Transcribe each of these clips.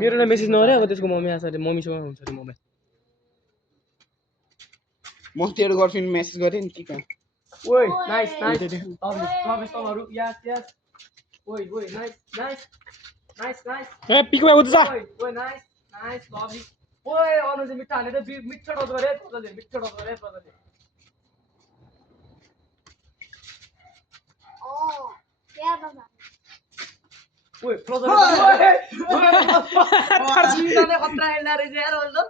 मेरो न मेसेज नगरे अब त्यसको मम्मी आछ अरे मम्मीसँग हुन्छ अरे मोबाइल म तेरो गर्लफ्रेन्ड मेसेज गरेँ नि के कहाँ ओइ नाइस नाइस प्रोफेसनलहरु यस यस ओइ ओइ नाइस नाइस नाइस नाइस ए पिकमा उठ्छ ओइ नाइस नाइस लभली ओइ अनुज मिठा हालेर मिठो डज गरे प्रजले मिठो डज गरे प्रजले ओइ प्रजले ओइ तिनजनाले खतरा खेल्दा रहेछ यार अहिले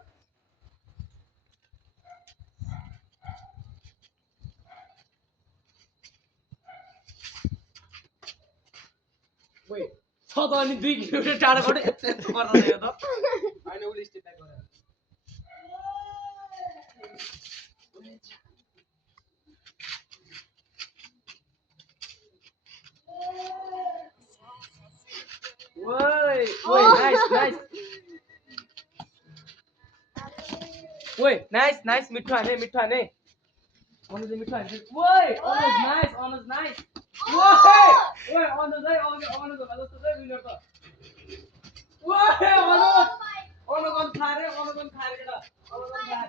ओइ छ त अनि 2 किलोमिटर टाढाबाट यस्तो यस्तो गर्न लाग्यो त हैन उले स्टेट ब्याक गरे ओइ ओइ नाइस नाइस ओइ नाइस नाइस मिठो हाने अनुज मिठो हाने ओइ अनुज नाइस ओइ ओइ अनुज जस्तो चाहिँ विनर त ओइ अनुज खारे केटा अनुज खारे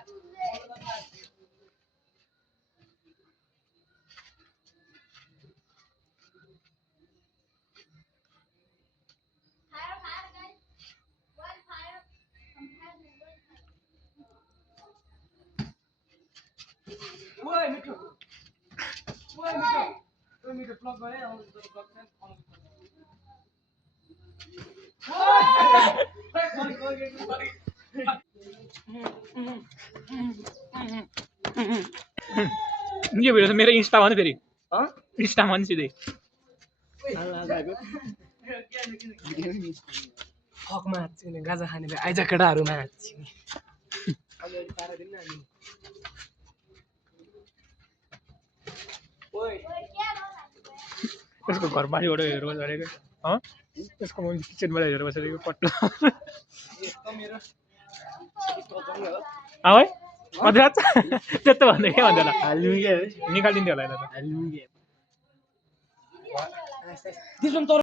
ओइ मिठो ब्लक गरे अनुज ब्लक छैन यो भिडियो चाहिँ मेरो इन्स्टामा नि फेरि इन्स्टामा नि सिधै फकमा हाच्ने गाजा खाने आइज केटाहरूमा हाच्ने त्यसको घर बारीबाट हेरेर बसेको त्यसको मम्मी किचनबाट हेरेर बसेको पट्टो है अझै त्यस्तो भन्दा के भन्दैन निकालिदिन्थ्यो होला